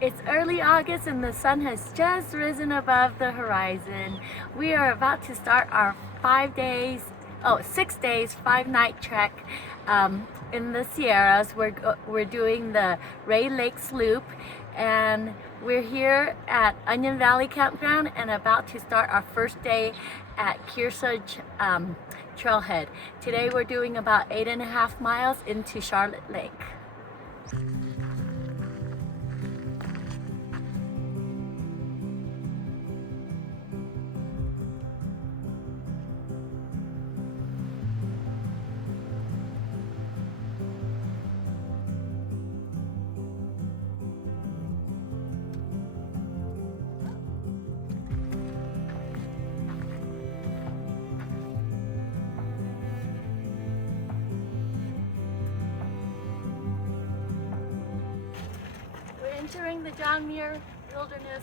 It's early August and the sun has just risen above the horizon. We are about to start our 6 days, 5-night trek in the Sierras. We're doing the Rae Lakes Loop, and we're here at Onion Valley Campground and about to start our first day at Kearsarge Trailhead. Today we're doing about 8.5 miles into Charlotte Lake. We're entering the John Muir Wilderness.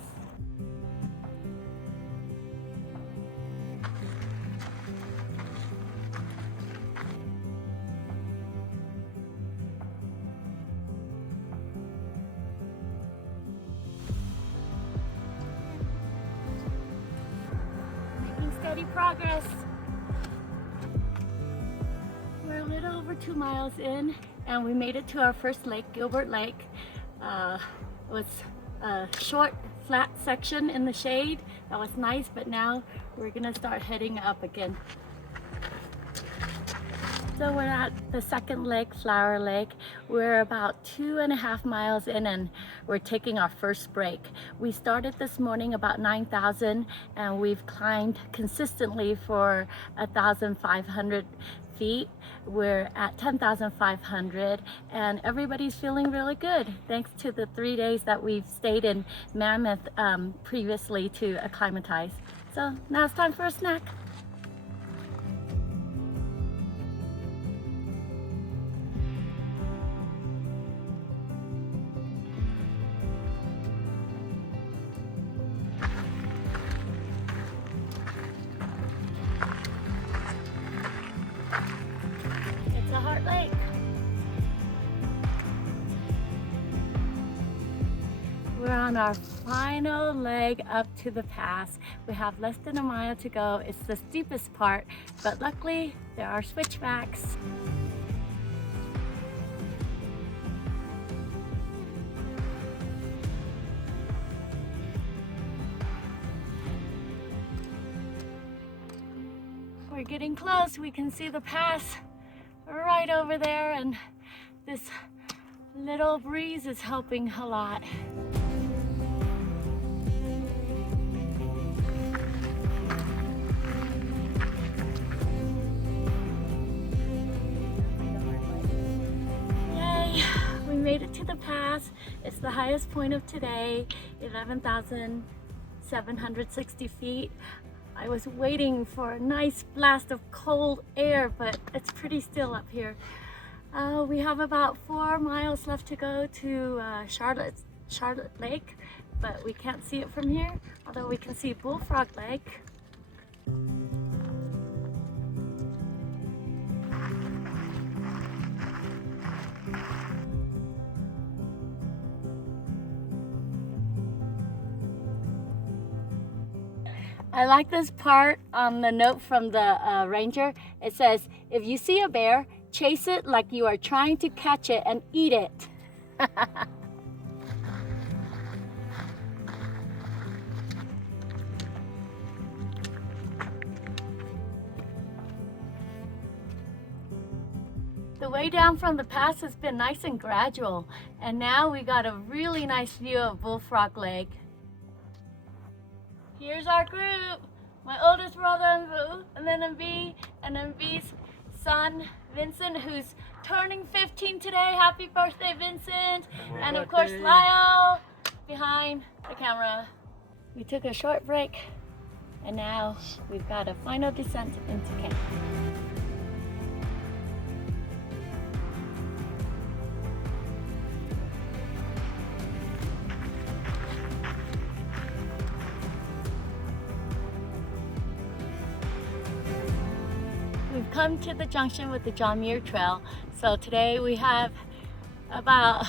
Making steady progress. We're a little over 2 miles in and we made it to our first lake, Gilbert Lake. It was a short, flat section in the shade. That was nice, but now we're gonna start heading up again. So we're at the second lake, Flower Lake. We're about 2.5 miles in and we're taking our first break. We started this morning about 9,000 and we've climbed consistently for 1,500 feet. We're at 10,500 and everybody's feeling really good thanks to the 3 days that we've stayed in Mammoth previously to acclimatize. So now it's time for a snack. It's a Heart Lake. We're on our final leg up to the pass. We have less than a mile to go. It's the steepest part, but luckily there are switchbacks. We're getting close. We can see the pass right over there, and this little breeze is helping a lot. Yay, we made it to the pass. It's the highest point of today, 11,760 feet. I was waiting for a nice blast of cold air, but it's pretty still up here. We have about 4 miles left to go to Charlotte Lake, but we can't see it from here, although we can see Bullfrog Lake. I like this part on the note from the ranger. It says, if you see a bear, chase it like you are trying to catch it and eat it. The way down from the pass has been nice and gradual, and now we got a really nice view of Bullfrog Lake. Here's our group. My oldest brother and then B's son Vincent, who's turning 15 today. Happy birthday, Vincent! And of course Lyle behind the camera. We took a short break and now we've got a final descent into camp. We've come to the junction with the John Muir Trail. So today we have about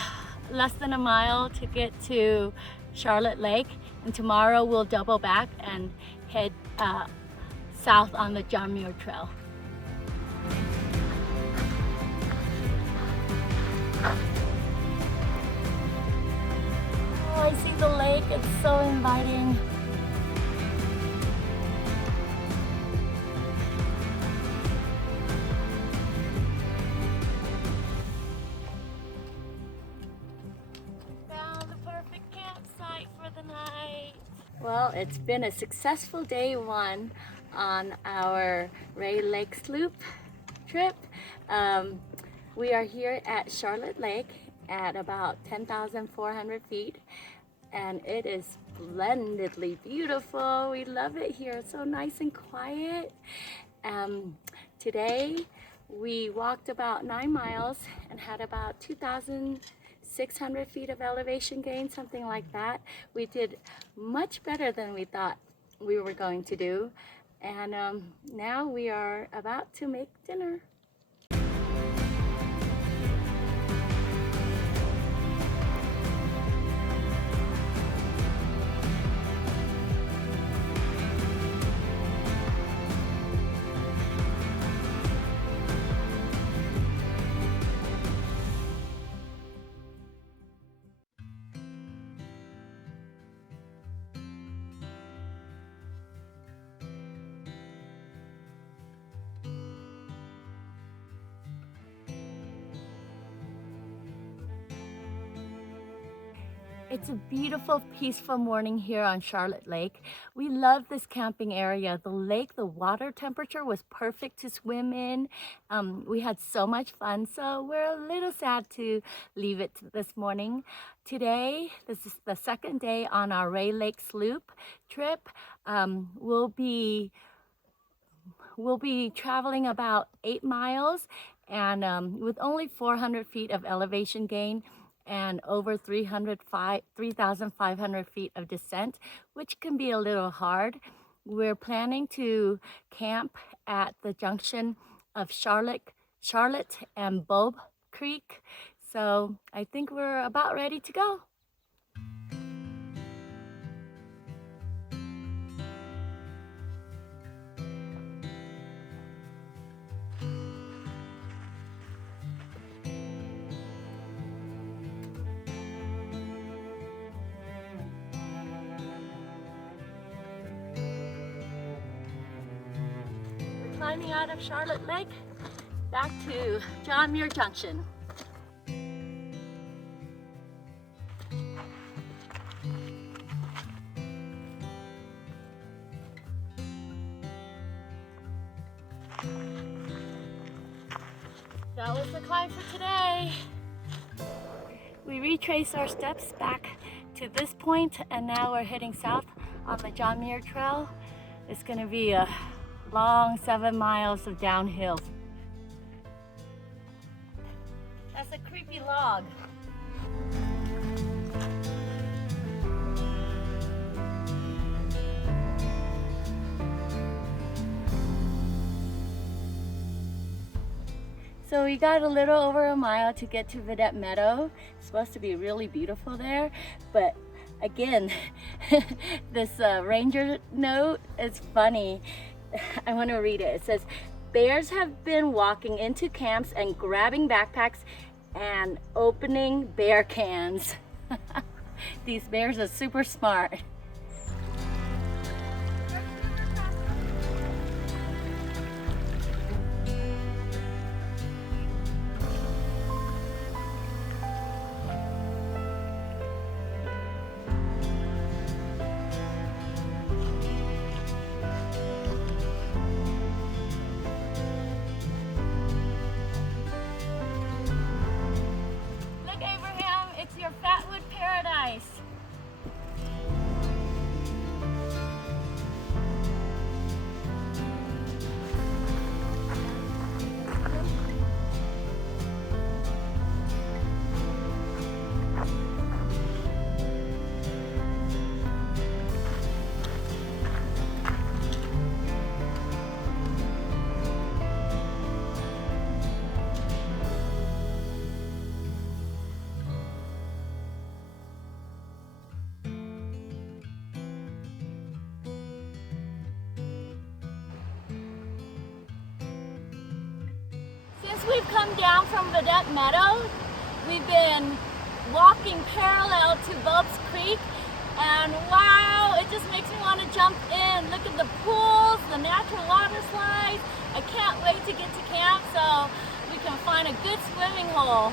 less than a mile to get to Charlotte Lake, and tomorrow we'll double back and head south on the John Muir Trail. Oh, I see the lake, it's so inviting. Found the perfect campsite for the night. Well, it's been a successful day one on our Rae Lakes Loop trip. We are here at Charlotte Lake at about 10,400 feet, and it is splendidly beautiful. We love it here. It's so nice and quiet. Today we walked about 9 miles and had about 2,600 feet of elevation gain, something like that. We did much better than we thought we were going to do, and now we are about to make dinner. It's a beautiful, peaceful morning here on Charlotte Lake. We love this camping area. The lake, the water temperature was perfect to swim in. We had so much fun, so we're a little sad to leave it this morning. Today, this is the second day on our Rae Lakes Loop trip. We'll be traveling about 8 miles and with only 400 feet of elevation gain and over 3,500 feet of descent, which can be a little hard. We're planning to camp at the junction of Charlotte and Bulb Creek. So I think we're about ready to go. Climbing out of Charlotte Lake, back to John Muir Junction. That was the climb for today. We retraced our steps back to this point, and now we're heading south on the John Muir Trail. It's going to be a long 7 miles of downhill. That's a creepy log. So we got a little over a mile to get to Vidette Meadow. It's supposed to be really beautiful there, but again, this ranger note is funny. I want to read it. It says, bears have been walking into camps and grabbing backpacks and opening bear cans. These bears are super smart. Your Fatwood paradise. we've come down from Vedette Meadows, we've been walking parallel to Bob's Creek, and wow, it just makes me want to jump in. Look at the pools, the natural water slides. I can't wait to get to camp so we can find a good swimming hole.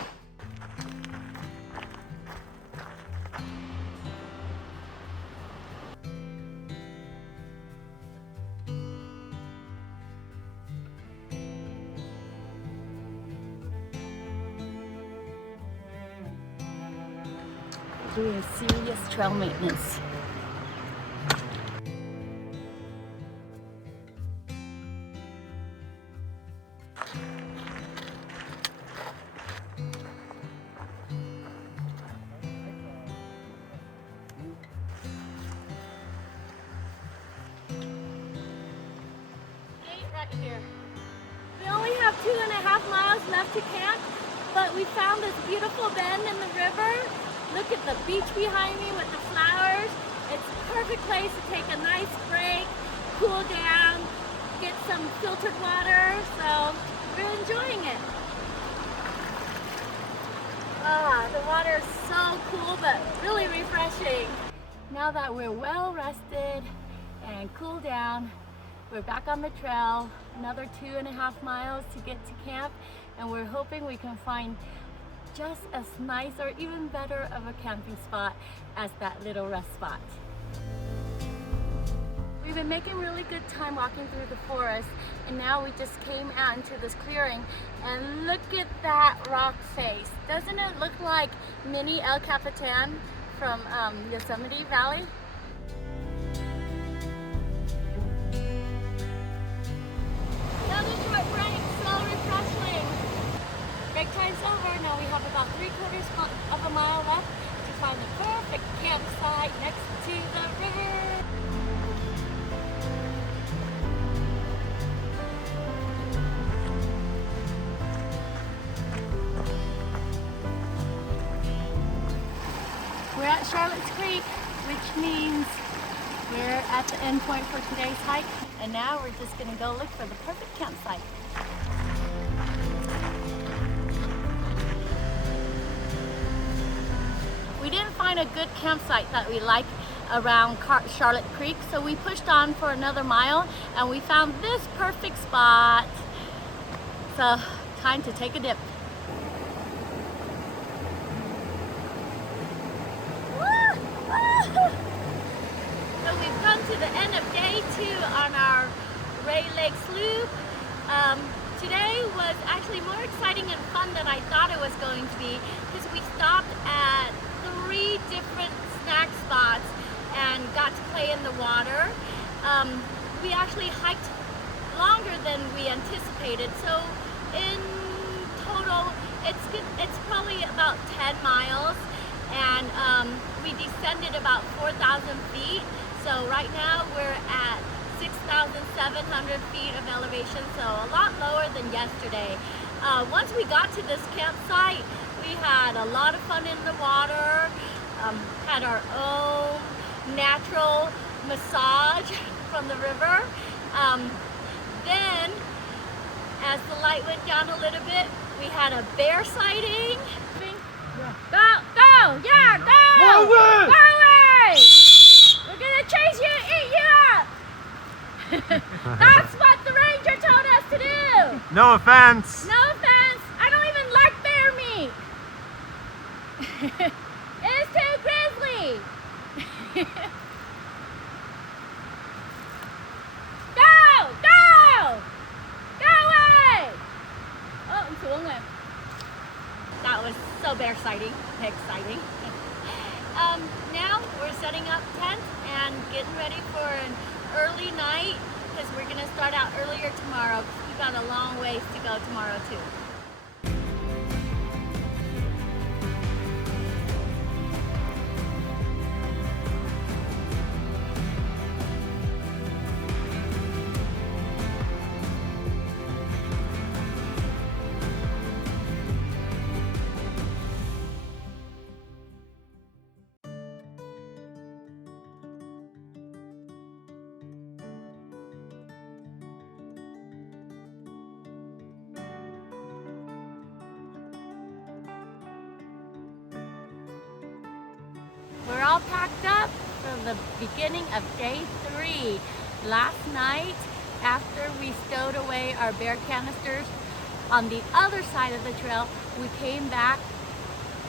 Doing serious trail maintenance. Right here. We only have 2.5 miles left to camp, but we found this beautiful bend in the river. Look at the beach behind me with the flowers. It's a perfect place to take a nice break, cool down, get some filtered water, so we're enjoying it. Ah, the water is so cool but really refreshing. Now that we're well rested and cooled down, we're back on the trail, another 2.5 miles to get to camp, and we're hoping we can find just as nice or even better of a camping spot as that little rest spot. We've been making really good time walking through the forest, and now we just came out into this clearing, and look at that rock face. Doesn't it look like mini El Capitan from Yosemite Valley? Another short break, so refreshing. Break time's over. Now we have about 3/4 of a mile left to find the perfect campsite next to the river. We're at Charlotte's Creek, which means we're at the end point for today's hike, and now we're just going to go look for the perfect campsite. We didn't find a good campsite that we like around Charlotte Creek, so we pushed on for another mile and we found this perfect spot. So, time to take a dip. So we've come to the end of day 2 on our Rae Lakes Loop. Today was actually more exciting and fun than I thought it was going to be, because we stopped at 3 different snack spots and got to play in the water. We actually hiked longer than we anticipated, so in total it's probably about 10 miles, and we descended about 4,000 feet. So right now we're at 6,700 feet of elevation, so a lot lower than yesterday. Once we got to this campsite, we had a lot of fun in the water, had our own natural massage from the river. Then, as the light went down a little bit, we had a bear sighting. Go, go, yeah, go! Go away! We're gonna chase you and eat you up! That's what the ranger told us to do! No offense! No offense! I don't even like bear meat! It's too grizzly! Go! Go! Go away! Oh, I'm xuống rồi. That was so bear sighting, exciting. Now we're setting up tent and getting ready for an early night, because we're going to start out earlier tomorrow, because we've got a long ways to go tomorrow too. packed up for the beginning of day 3. Last night, after we stowed away our bear canisters on the other side of the trail, we came back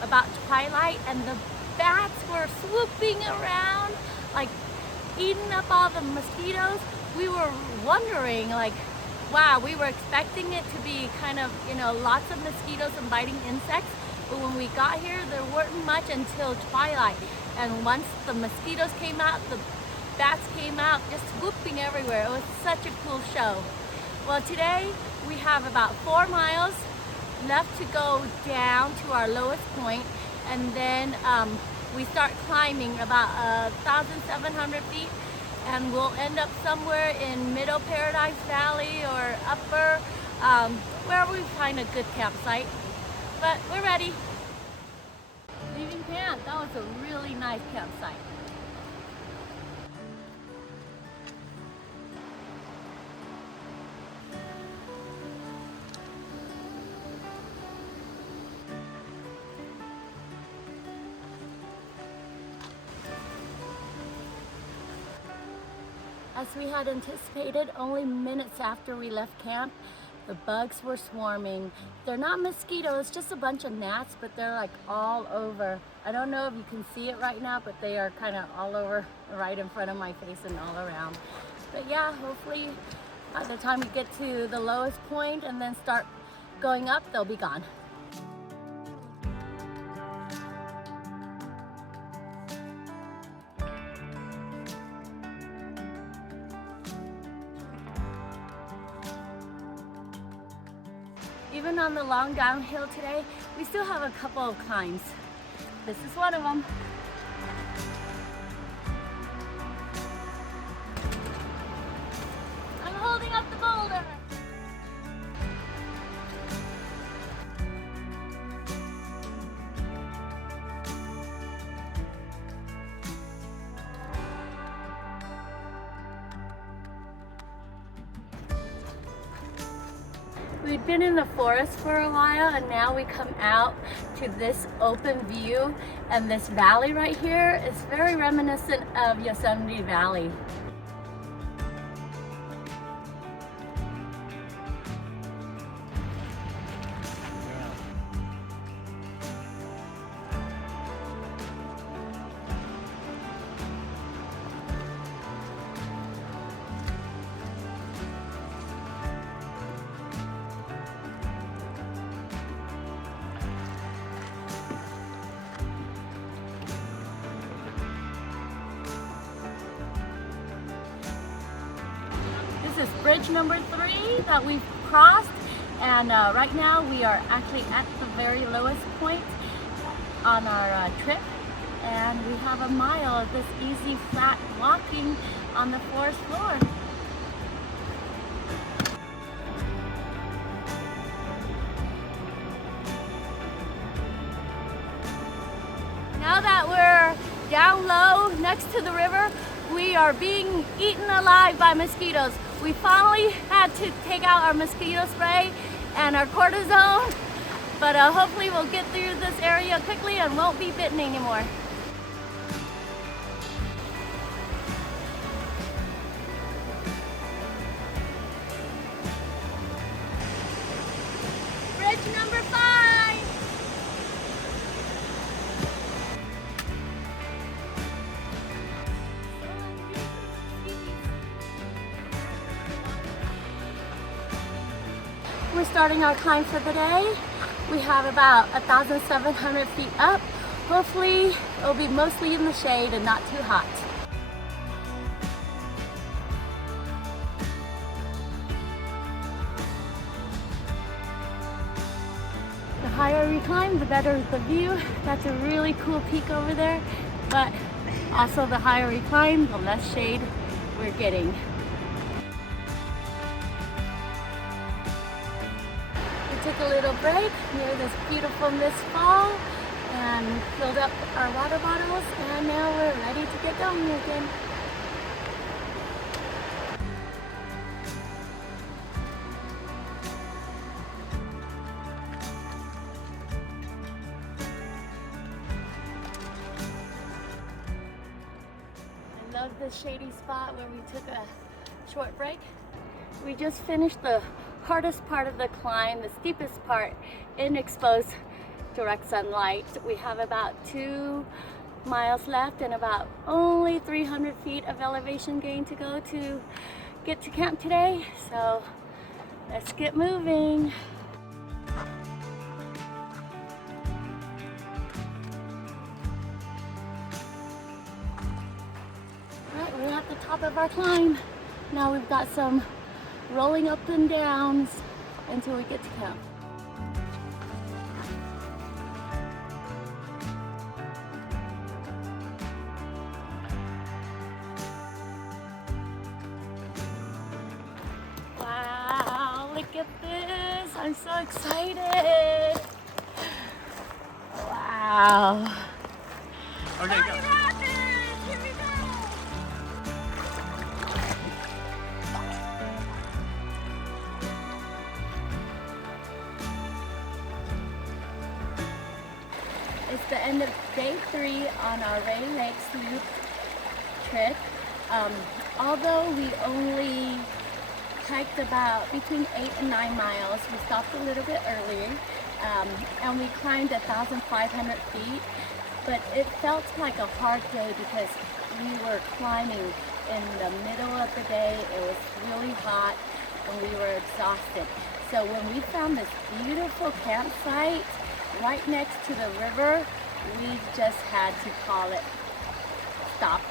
about twilight and the bats were swooping around, like eating up all the mosquitoes. We were wondering, like, wow, we were expecting it to be kind of, lots of mosquitoes and biting insects, but when we got here, there weren't much until twilight. And once the mosquitoes came out, the bats came out, just swooping everywhere. It was such a cool show. Well, today we have about 4 miles left to go down to our lowest point, and then we start climbing about 1,700 feet, and we'll end up somewhere in Middle Paradise Valley or Upper, where we find a good campsite. But we're ready. Leaving camp, that was a really nice campsite. As we had anticipated, only minutes after we left camp, the bugs were swarming. They're not mosquitoes, just a bunch of gnats, but they're like all over. I don't know if you can see it right now, but they are kind of all over, right in front of my face and all around. But yeah, hopefully by the time we get to the lowest point and then start going up, they'll be gone. Even on the long downhill today, we still have a couple of climbs. This is one of them. I'm holding up the boulder. We've been in the forest for a while, and now we come out to this open view, and this valley right here is very reminiscent of Yosemite Valley. This is bridge number 3 that we've crossed, and right now we are actually at the very lowest point on our trip, and we have a mile of this easy flat walking on the forest floor. Now that we're down low next to the river, we are being eaten alive by mosquitoes. We finally had to take out our mosquito spray and our cortisone, but hopefully we'll get through this area quickly and won't be bitten anymore. Bridge number 5. We're starting our climb for the day. We have about 1,700 feet up. Hopefully it'll be mostly in the shade and not too hot. The higher we climb, the better the view. That's a really cool peak over there, but also the higher we climb, the less shade we're getting. We took a little break near this beautiful mist fall and filled up our water bottles, and now we're ready to get going again. this shady spot where we took a short break. We just finished the hardest part of the climb, the steepest part in exposed direct sunlight. We have about 2 miles left and about only 300 feet of elevation gain to go to get to camp today. So let's get moving. Right, we're at the top of our climb. Now we've got some rolling up and downs until we get to camp. Wow, look at this. I'm so excited. Wow. Okay, go. Here we go. It's the end of day 3 on our Rae Lakes Loop trip. Although we only hiked about between 8 and 9 miles, we stopped a little bit early, and we climbed 1,500 feet. But it felt like a hard day because we were climbing in the middle of the day. It was really hot and we were exhausted. So when we found this beautiful campsite right next to the river, we just had to call it stop.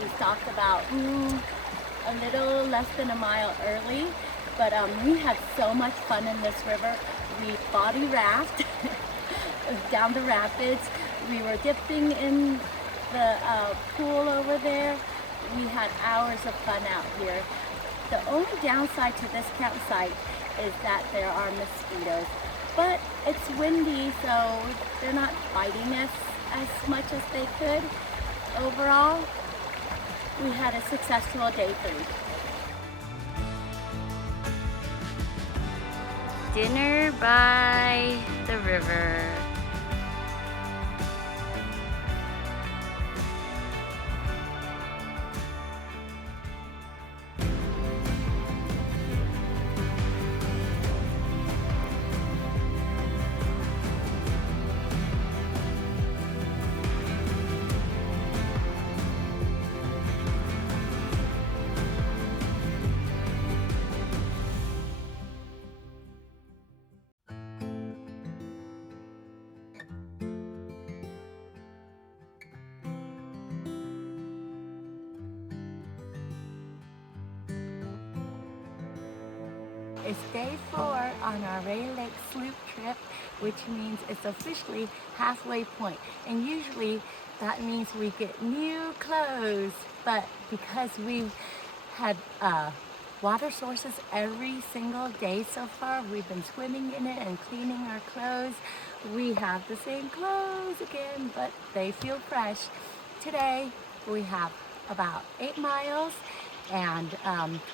We stopped about a little less than a mile early, but we had so much fun in this river. We body rafted down the rapids. We were dipping in the pool over there. We had hours of fun out here. The only downside to this campsite is that there are mosquitoes, but it's windy, so they're not biting us as much as they could. Overall, we had a successful day 3. Dinner by the river. It's day 4 on our Rae Lakes Loop trip, which means it's officially halfway point. And usually that means we get new clothes, but because we've had water sources every single day so far, we've been swimming in it and cleaning our clothes. We have the same clothes again, but they feel fresh. Today we have about 8 miles and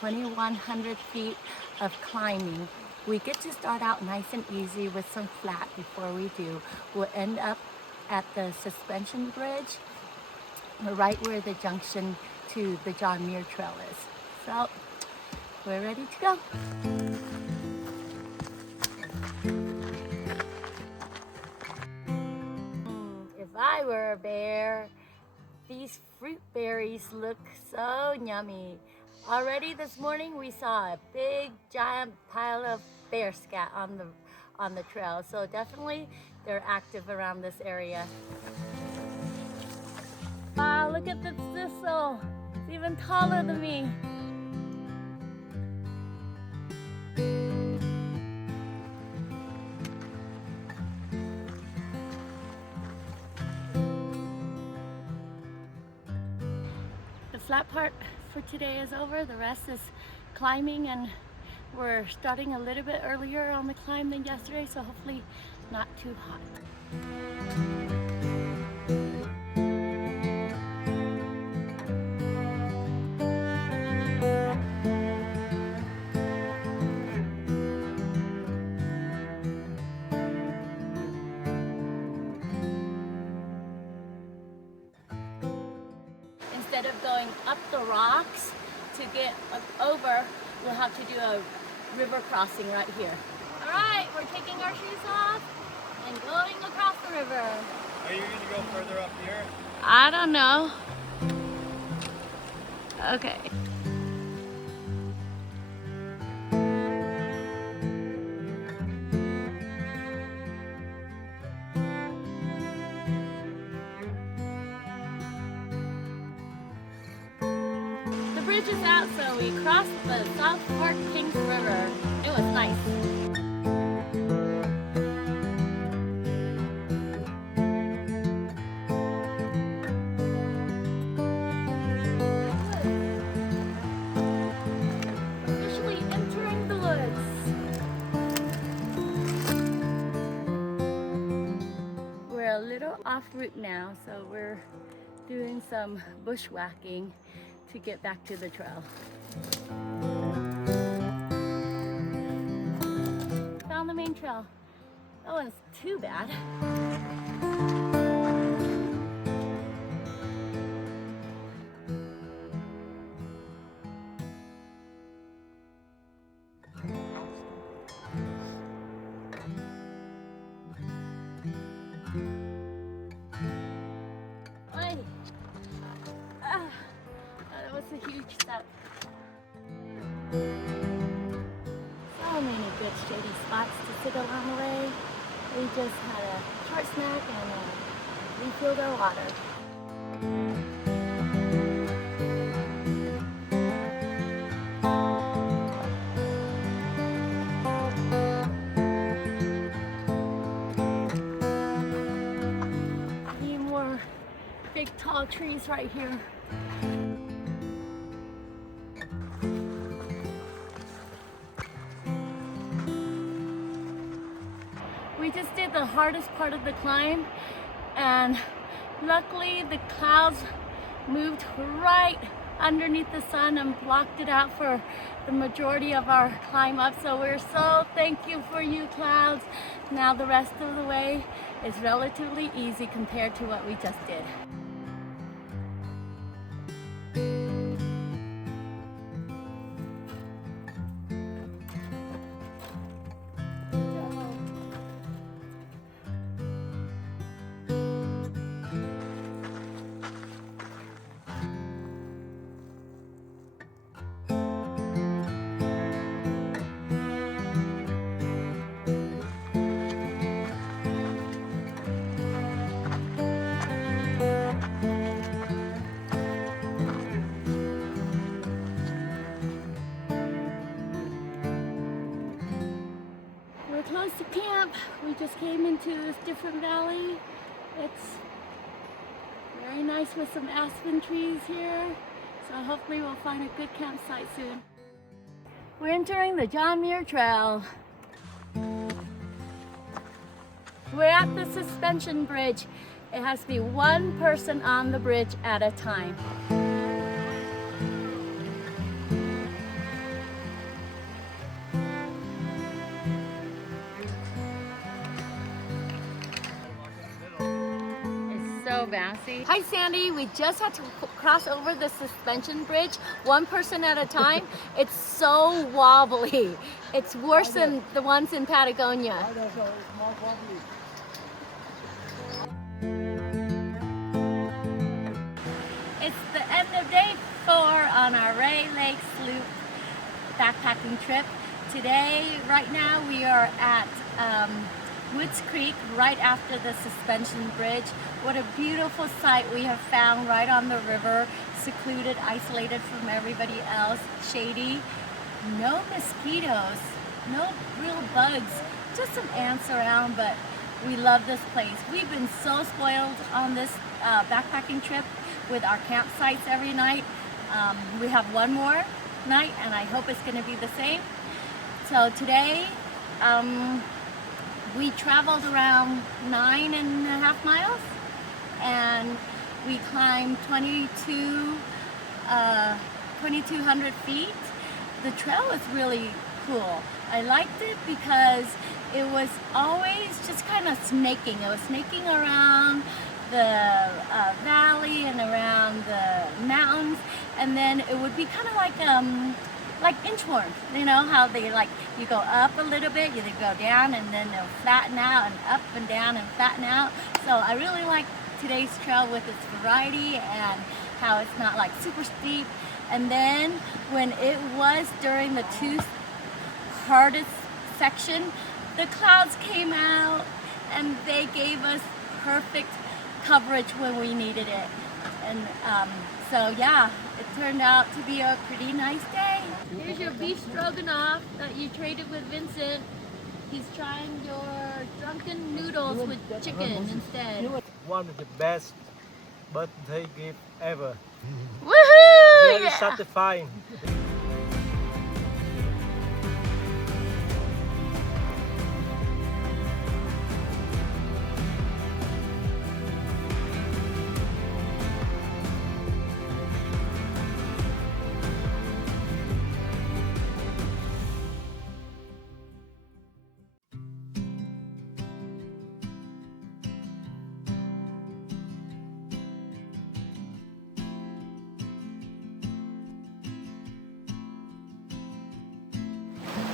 2,100 feet of climbing. We get to start out nice and easy with some flat before we do. We'll end up at the suspension bridge, right where the junction to the John Muir Trail is. So we're ready to go. If I were a bear, these fruit berries look so yummy. Already this morning we saw a big giant pile of bear scat on the trail, so definitely they're active around this area. Wow, look at this thistle. It's even taller than me. The flat part for today is over. The rest is climbing, and we're starting a little bit earlier on the climb than yesterday, so hopefully not too hot. instead of going up the rocks to get over, we'll have to do a river crossing right here. All right, we're taking our shoes off and going across the river. Are you going to go further up here? I don't know. Okay. The bridge is out, so we crossed the South Park Kings River. It was nice. Officially entering the woods. We're a little off route now, so we're doing some bushwhacking to get back to the trail. Found the main trail. That one's too bad. Oy. That was a huge step. So many good shady spots to sit along the way. We just had a short snack and refilled our water. Need more big tall trees right here. We just did the hardest part of the climb, and luckily the clouds moved right underneath the sun and blocked it out for the majority of our climb up. So we're so thankful for you, clouds. Now the rest of the way is relatively easy compared to what we just did. We're close to camp. We just came into this different valley. It's very nice with some aspen trees here. So hopefully we'll find a good campsite soon. We're entering the John Muir Trail. We're at the suspension bridge. It has to be one person on the bridge at a time. So bouncy. Hi Sandy, we just had to cross over the suspension bridge, one person at a time. It's so wobbly. It's worse than the ones in Patagonia. It's the end of day 4 on our Rae Lakes Loop backpacking trip. Today, right now, we are at Woods Creek, right after the suspension bridge. What a beautiful sight we have found right on the river, secluded, isolated from everybody else, shady, no mosquitoes, no real bugs, just some ants around, but we love this place. We've been so spoiled on this backpacking trip with our campsites every night. We have one more night and I hope it's going to be the same. So today, we traveled around 9.5 miles and we climbed 2,200 feet. The trail was really cool. I liked it because it was always just kind of snaking. It was snaking around valley and around the mountains, and then it would be kind of like inchworms. You know how they like you go up a little bit, you go down, and then they'll flatten out, and up and down and flatten out. So I really like today's trail with its variety and how it's not like super steep. And then when it was during the two hardest section, the clouds came out and they gave us perfect coverage when we needed it. And so yeah, it turned out to be a pretty nice day. Here's your beef stroganoff that you traded with Vincent. He's trying your drunken noodles with chicken instead. One of the best birthday gift ever. Woohoo! Very Yeah. satisfying.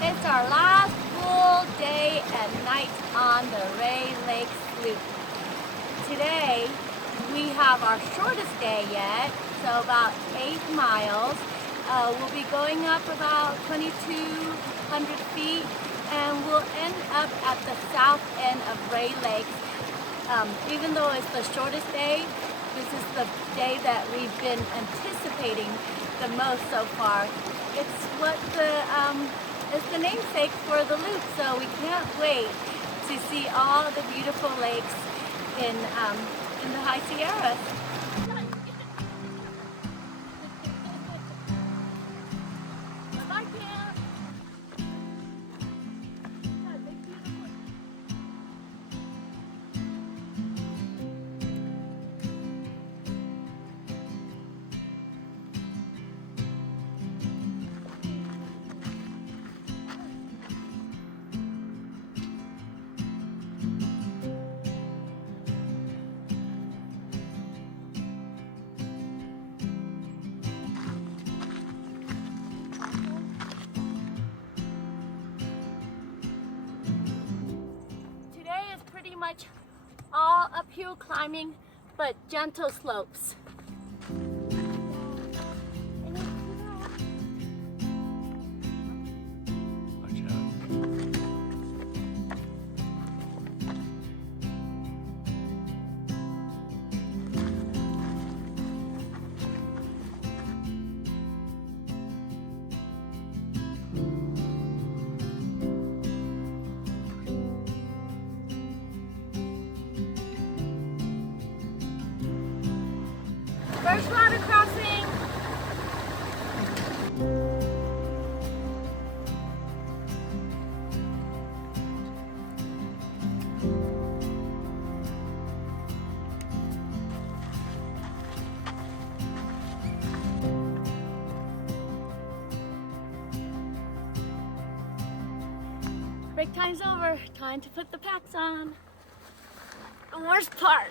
It's our last full day and night on the Rae Lakes Loop. Today we have our shortest day yet, so about 8 miles. We'll be going up about 2,200 feet, and we'll end up at the south end of Rae Lakes. Even though it's the shortest day, this is the day that we've been anticipating the most so far. It's what it's the namesake for the loop, so we can't wait to see all the beautiful lakes in the high Sierras. Bye, Kim. Today is pretty much all uphill climbing, but gentle slopes. Watch out. First water crossing. Break time's over. Time to put the packs on. The worst part.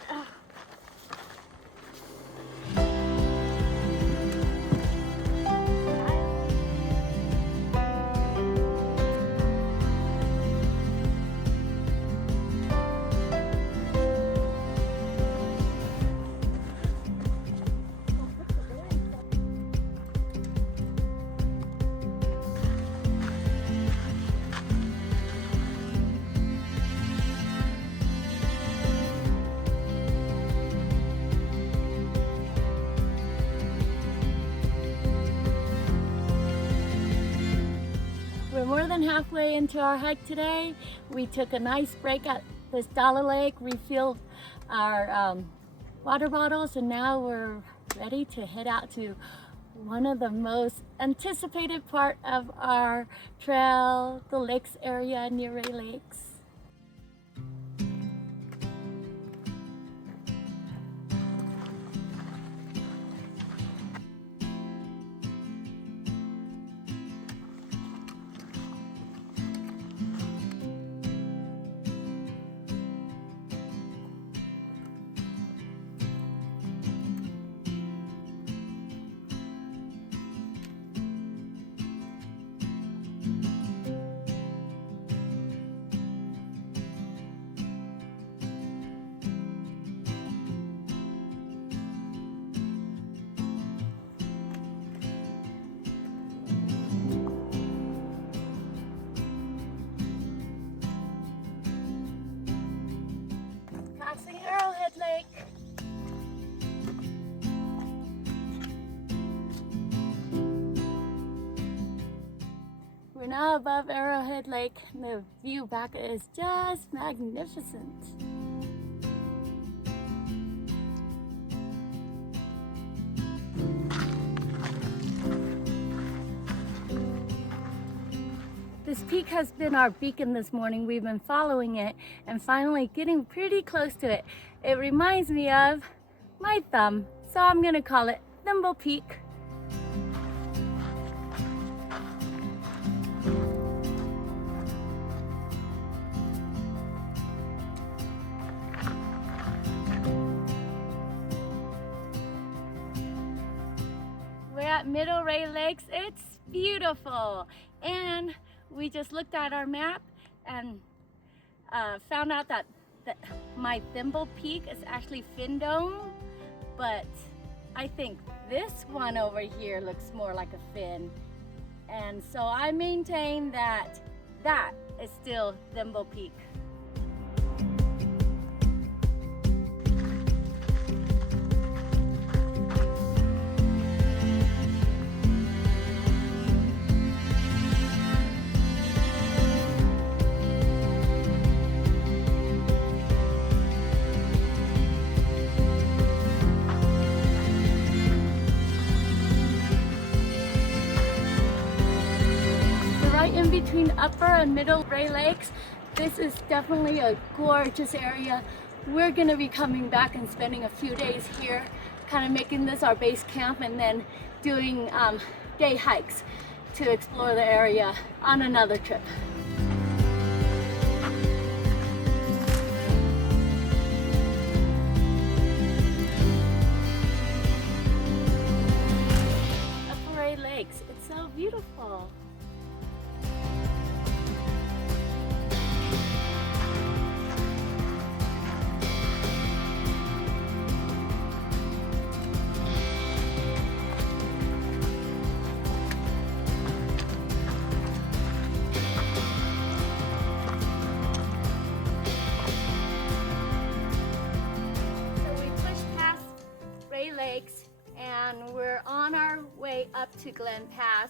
We're more than halfway into our hike today. We took a nice break at this Dollar Lake, refilled our water bottles, and now we're ready to head out to one of the most anticipated part of our trail, the lakes area near Rae Lakes. Arrowhead Lake. We're now above Arrowhead Lake, and the view back is just magnificent. This peak has been our beacon this morning. We've been following it and finally getting pretty close to it. It reminds me of my thumb, so I'm gonna call it Thimble Peak. We're at Middle Rae Lakes. It's beautiful. And we just looked at our map and found out that my Thimble Peak is actually Fin Dome, but I think this one over here looks more like a fin. And so I maintain that that is still Thimble Peak. Right in between Upper and Middle Rae Lakes, this is definitely a gorgeous area. We're gonna be coming back and spending a few days here, kind of making this our base camp and then doing day hikes to explore the area on another trip. Upper Rae Lakes, it's so beautiful. Lakes, and we're on our way up to Glen Pass,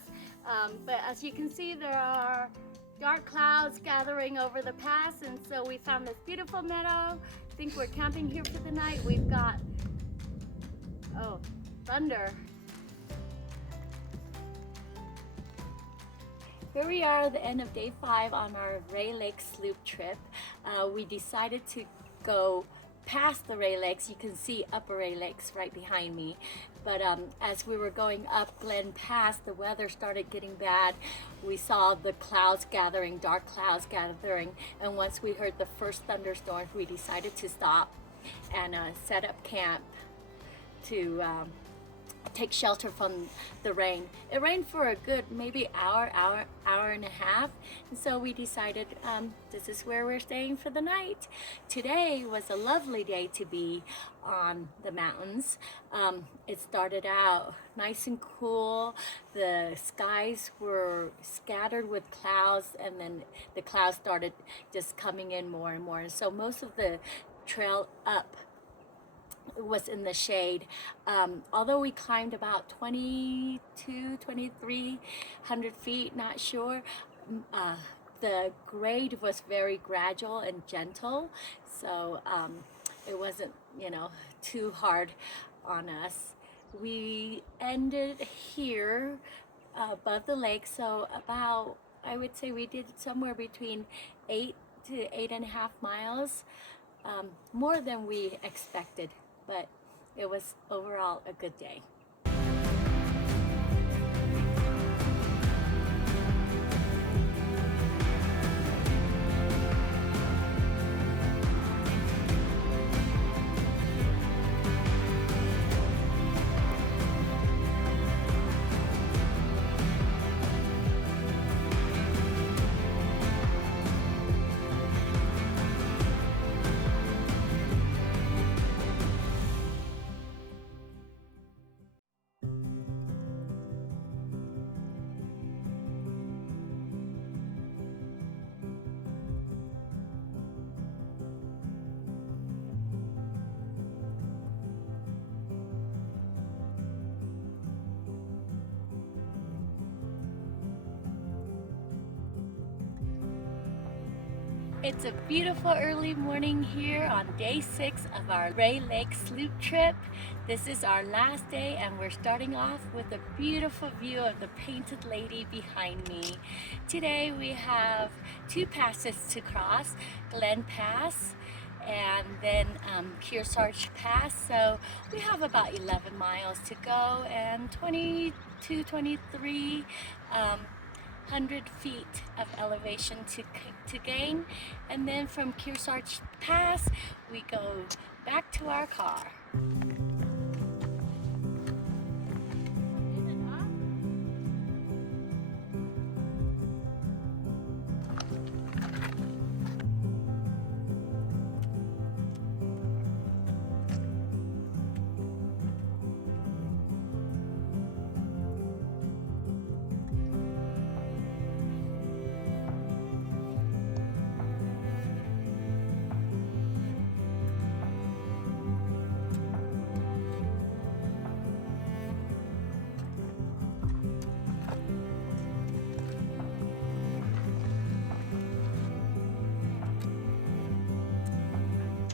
but as you can see, there are dark clouds gathering over the pass, and so we found this beautiful meadow. I think we're camping here for the night. We've got thunder. Here we are at the end of day 5 on our Rae Lakes Loop trip. We decided to go past the Rae Lakes. You can see Upper Rae Lakes right behind me. But as we were going up Glen Pass, the weather started getting bad. We saw the clouds gathering, dark clouds gathering. And once we heard the first thunderstorms, we decided to stop and set up camp to take shelter from the rain. It rained for a good maybe hour and a half, and so we decided this is where we're staying for the night. Today was a lovely day to be on the mountains. It started out nice and cool. The skies were scattered with clouds, and then the clouds started just coming in more and more, and so most of the trail up was in the shade. Although we climbed about 2,300 feet, not sure, the grade was very gradual and gentle, so it wasn't, too hard on us. We ended here above the lake, so about, I would say we did somewhere between 8 to 8.5 miles, more than we expected. But it was overall a good day. It's a beautiful early morning here on day 6 of our Rae Lakes Loop trip. This is our last day and we're starting off with a beautiful view of the Painted Lady behind me. Today we have 2 passes to cross, Glen Pass and then Kearsarge Pass. So we have about 11 miles to go and 23 100 feet of elevation to gain, and then from Kearsarge Pass we go back to our car.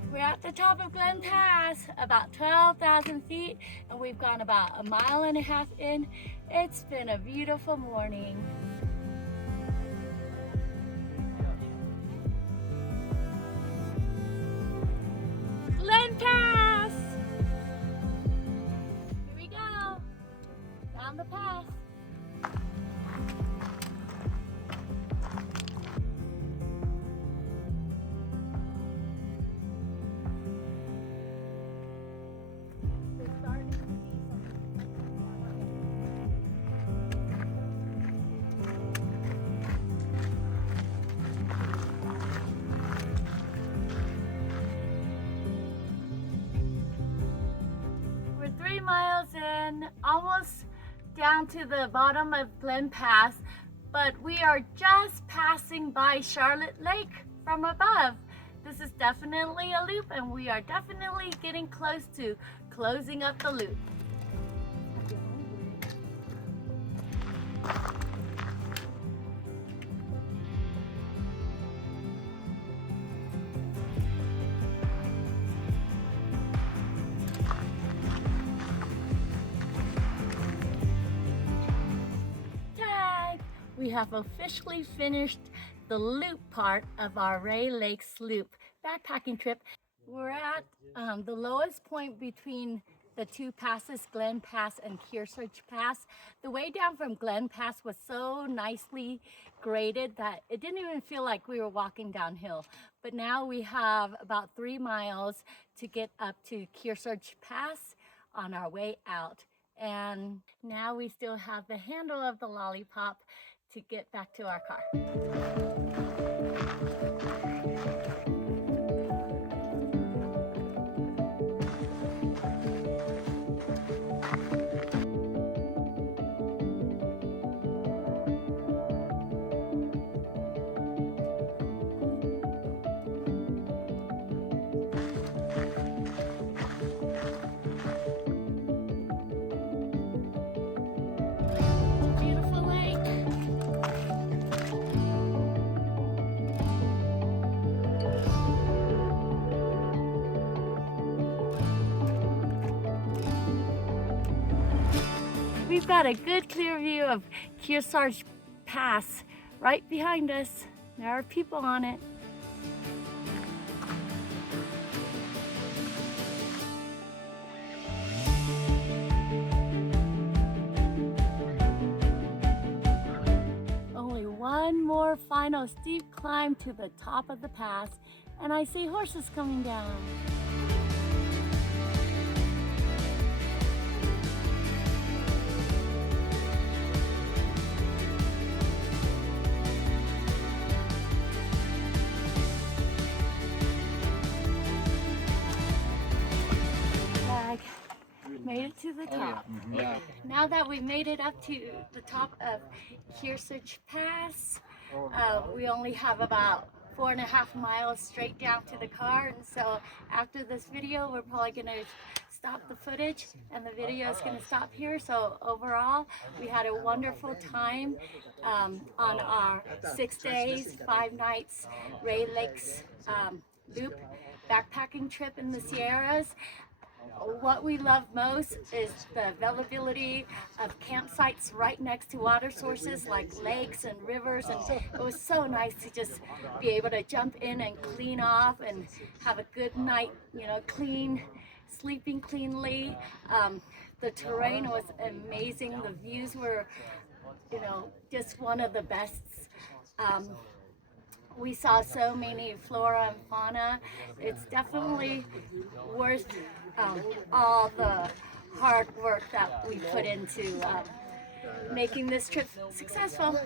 We're at the top of Glen Pass, about 12,000 feet, and we've gone about a mile and a half in. It's been a beautiful morning. Glen Pass! Here we go, down the pass. We're 3 miles in, almost down to the bottom of Glen Pass, but we are just passing by Charlotte Lake from above. This is definitely a loop and we are definitely getting close to closing up the loop. We have officially finished the loop part of our Rae Lakes Loop backpacking trip. We're at the lowest point between the 2 passes, Glen Pass and Kearsarge Pass. The way down from Glen Pass was so nicely graded that it didn't even feel like we were walking downhill. But now we have about 3 miles to get up to Kearsarge Pass on our way out. And now we still have the handle of the lollipop to get back to our car. We've got a good clear view of Kearsarge Pass right behind us. There are people on it. Only one more final steep climb to the top of the pass, and I see horses coming down. Made it to the top. Yeah. Now that we made it up to the top of Kearsarge Pass, we only have about 4.5 miles straight down to the car. And so after this video, we're probably gonna stop the footage and the video is going to stop here. So overall, we had a wonderful time on our 6 days, 5 nights Rae Lakes Loop backpacking trip in the Sierras. What we love most is the availability of campsites right next to water sources like lakes and rivers, and it was so nice to just be able to jump in and clean off and have a good night, sleeping cleanly. The terrain was amazing. The views were, just one of the best. We saw so many flora and fauna. It's definitely worth all the hard work that we put into making this trip successful.